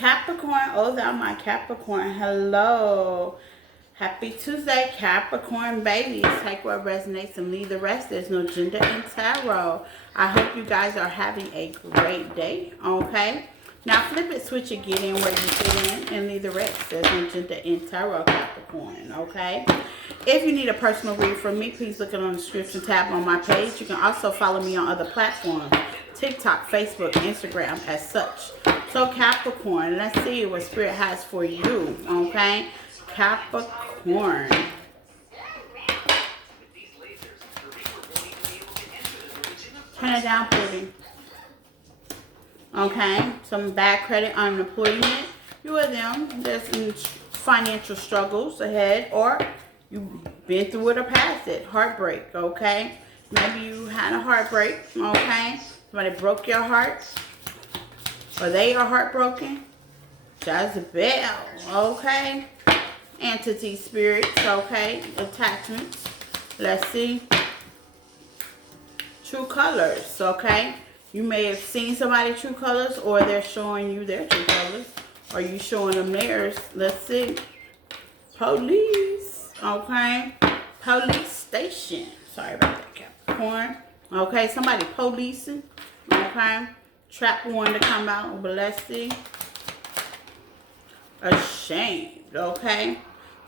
Capricorn, oh, thou my Capricorn, hello. Happy Tuesday, Capricorn babies. Take what resonates and leave the rest. There's no gender in tarot. I hope you guys are having a great day, okay? Now flip it, switch it, get in where you fit in, and leave the rest. There's no gender in tarot, Capricorn, okay? If you need a personal read from me, please look on the description tab on my page. You can also follow me on other platforms, TikTok, Facebook, Instagram, as such. So Capricorn, let's see what Spirit has for you, okay? Capricorn. Turn it down, pretty. Okay, some bad credit, unemployment. You or them, there's some financial struggles ahead, or you've been through it or past it. Heartbreak, okay? Maybe you had a heartbreak, okay? Somebody broke your heart, or they are heartbroken. Jezebel, okay? Entity, spirits, okay? Attachments. Let's see. True colors, okay? You may have seen somebody true colors, or they're showing you their true colors, or you showing them theirs. Let's see. Police, okay? Police station. Sorry about that, Capricorn. Okay, somebody policing, okay? Trap one to come out, but let's see. Ashamed, okay?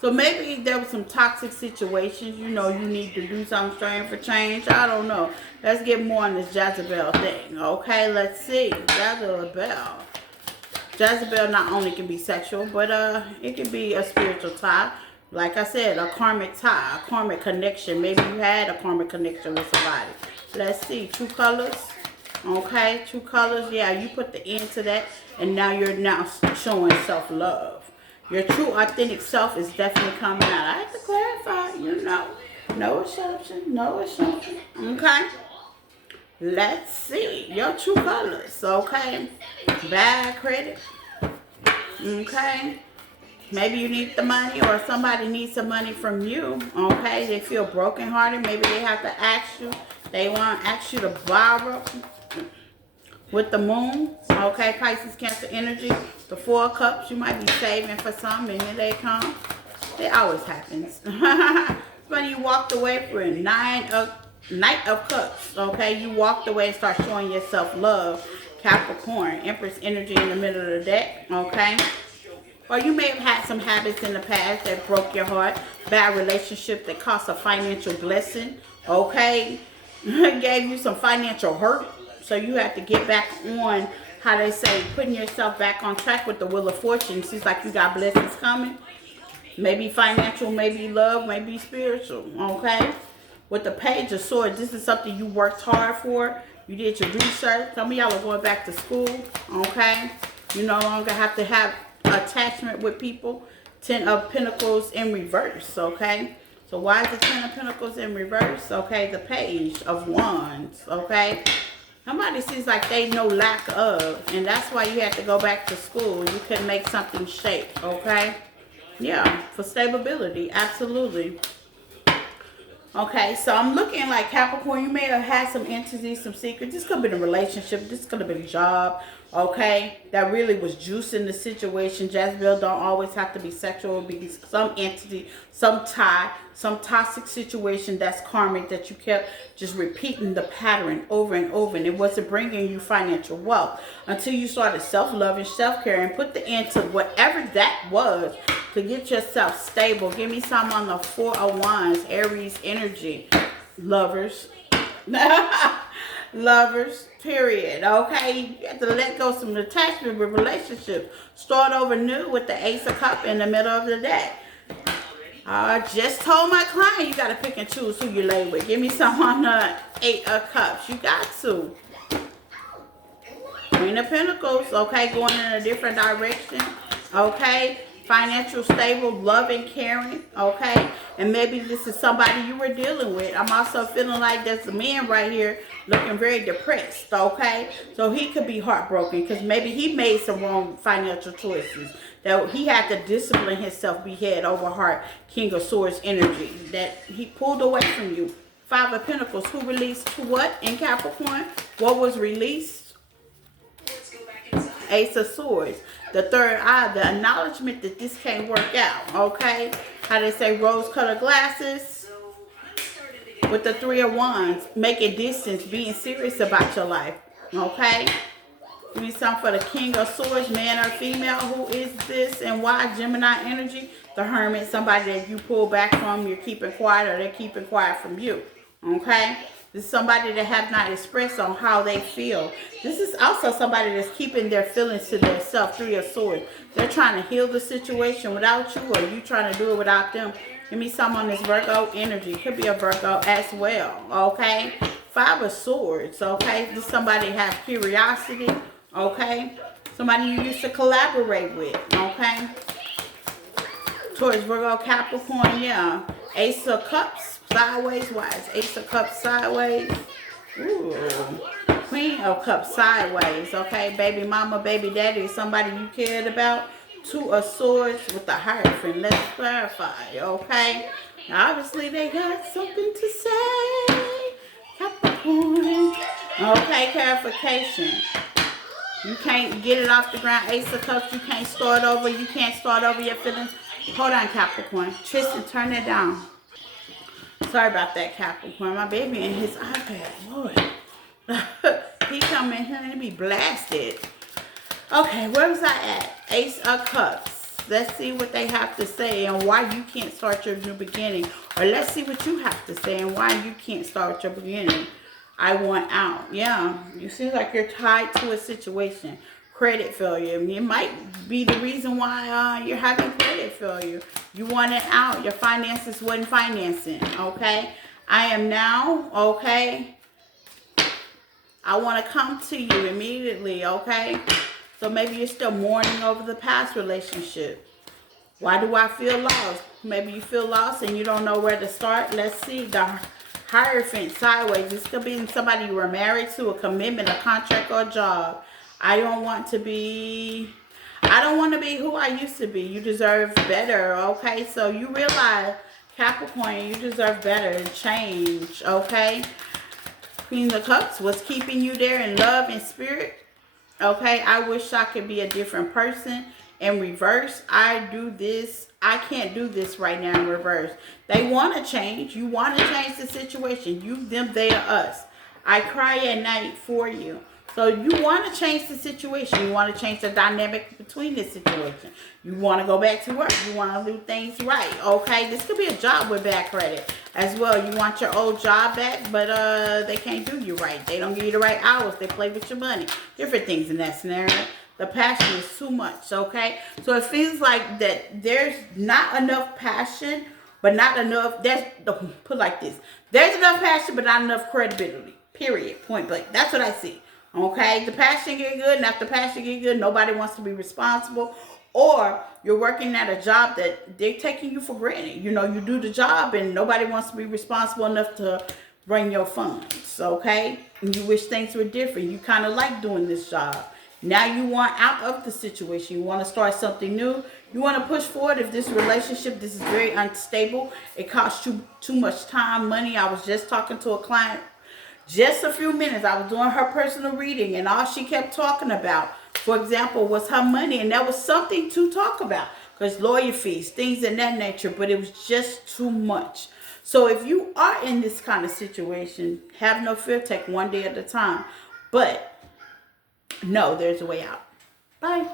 So maybe there was some toxic situations. You know, you need to do something strange for change. I don't know. Let's get more on this Jezebel thing, okay? Let's see. Jezebel. Jezebel not only can be sexual, but it can be a spiritual tie. Like I said, a karmic tie, a karmic connection. Maybe you had a karmic connection with somebody. Let's see. True colors. Okay, true colors. Yeah, you put the end to that, and now you're showing self-love. Your true authentic self is definitely coming out. I have to clarify, you know. No assumption, no assumption. Okay? Let's see. Your true colors, okay? Bad credit. Okay? Maybe you need the money, or somebody needs some money from you. Okay? They feel brokenhearted. Maybe they have to ask you. They want to ask you to borrow. With the moon, okay, Pisces, Cancer energy, the 4 of Cups, you might be saving for some, and then they come. It always happens. When you walked away for a Knight of Cups, okay, you walked away and start showing yourself love, Capricorn, Empress energy in the middle of the deck, okay. Or you may have had some habits in the past that broke your heart, bad relationship that cost a financial blessing, okay, gave you some financial hurt. So you have to get back on, how they say, putting yourself back on track with the Wheel of Fortune. Seems like you got blessings coming. Maybe financial, maybe love, maybe spiritual, okay? With the Page of Swords, this is something you worked hard for. You did your research. Some of y'all are going back to school, okay? You no longer have to have attachment with people. 10 of Pentacles in reverse, okay? So why is the 10 of Pentacles in reverse? Okay, the Page of Wands, okay? Somebody seems like they know lack of, and that's why you had to go back to school. You could make something shake, okay? Yeah, for stability, absolutely. Okay, so I'm looking like Capricorn, you may have had some entities, some secrets. This could have been a relationship. This could have been a job, okay, that really was juicing the situation. Jezebel don't always have to be sexual. It be some entity, some tie, some toxic situation that's karmic that you kept just repeating the pattern over and over. And it wasn't bringing you financial wealth until you started self-loving, self-care, and put the end to whatever that was to get yourself stable. Give me some on the 4 of Wands, Aries energy. Lovers. Lovers, period. Okay? You have to let go of some attachment with relationships. Start over new with the Ace of Cups in the middle of the deck. I just told my client you got to pick and choose who you lay with. Give me some on the 8 of Cups. You got to. Queen of Pentacles, okay? Going in a different direction, okay? Financial, stable, loving, caring, okay? And maybe this is somebody you were dealing with. I'm also feeling like there's a man right here looking very depressed, okay? So he could be heartbroken because maybe he made some wrong financial choices. That he had to discipline himself, be head over heart, King of Swords energy. That he pulled away from you. 5 of Pentacles, who released to what in Capricorn? What was released? Ace of Swords. The third eye, the acknowledgement that this can't work out, okay? How they say rose-colored glasses with the Three of Wands, making distance, being serious about your life, okay? Give me something for the King of Swords, man or female. Who is this and why? Gemini energy. The Hermit, somebody that you pull back from, you're keeping quiet, or they're keeping quiet from you, okay? This is somebody that have not expressed on how they feel. This is also somebody that's keeping their feelings to themselves. Three of Swords. They're trying to heal the situation without you, or you trying to do it without them. Give me some on this Virgo energy. Could be a Virgo as well, okay? Five of Swords, okay? This is somebody have curiosity, okay? Somebody you used to collaborate with, okay? Towards Virgo, Capricorn, yeah. Ace of Cups, sideways. Why is Ace of Cups sideways? Ooh. Queen of Cups sideways, okay? Baby mama, baby daddy, somebody you cared about. Two of Swords with the Hierophant. Let's clarify, okay? Now, obviously, they got something to say. Capricorn. Okay, clarification. You can't get it off the ground. Ace of Cups, you can't start over. You can't start over your feelings. Hold on, Capricorn. Tristan, turn it down. Sorry about that, Capricorn. My baby in his iPad. Lord. He come in here and be blasted. Okay, where was I at? Ace of Cups. Let's see what they have to say and why you can't start your new beginning. Or let's see what you have to say and why you can't start your beginning. I want out. Yeah, you seem like you're tied to a situation. Credit failure. It might be the reason why you're having credit failure. You wanted out. Your finances wasn't financing. Okay. I am now. Okay. I want to come to you immediately. Okay. So maybe you're still mourning over the past relationship. Why do I feel lost? Maybe you feel lost and you don't know where to start. Let's see. The Hierophant sideways. This could be somebody you were married to, a commitment, a contract, or a job. I don't want to be who I used to be. You deserve better, okay? So you realize, Capricorn, you deserve better and change, okay? Queen of Cups was keeping you there in love and spirit, okay? I wish I could be a different person. In reverse, I can't do this right now in reverse. They want to change. You want to change the situation. You, them, they, or us. I cry at night for you. So you want to change the situation. You want to change the dynamic between the situation. You want to go back to work. You want to do things right. Okay, this could be a job with bad credit as well. You want your old job back, but they can't do you right. They don't give you the right hours. They play with your money. Different things in that scenario. The passion is too much. Okay, so it feels like that there's not enough passion, but not enough. Put like this: there's enough passion, but not enough credibility. Period. Point blank. That's what I see. Okay, the passion get good, and after passion get good, nobody wants to be responsible. Or you're working at a job that they're taking you for granted. You know, you do the job and nobody wants to be responsible enough to bring your funds. Okay, and you wish things were different. You kind of like doing this job. Now you want out of the situation. You want to start something new. You want to push forward. If this relationship, this is very unstable. It costs you too much time, money. I was just talking to a client just a few minutes. I was doing her personal reading, and all she kept talking about, for example, was her money. And that was something to talk about, because lawyer fees, things in that nature, but it was just too much. So if you are in this kind of situation, have no fear, take one day at a time. But no, there's a way out. Bye.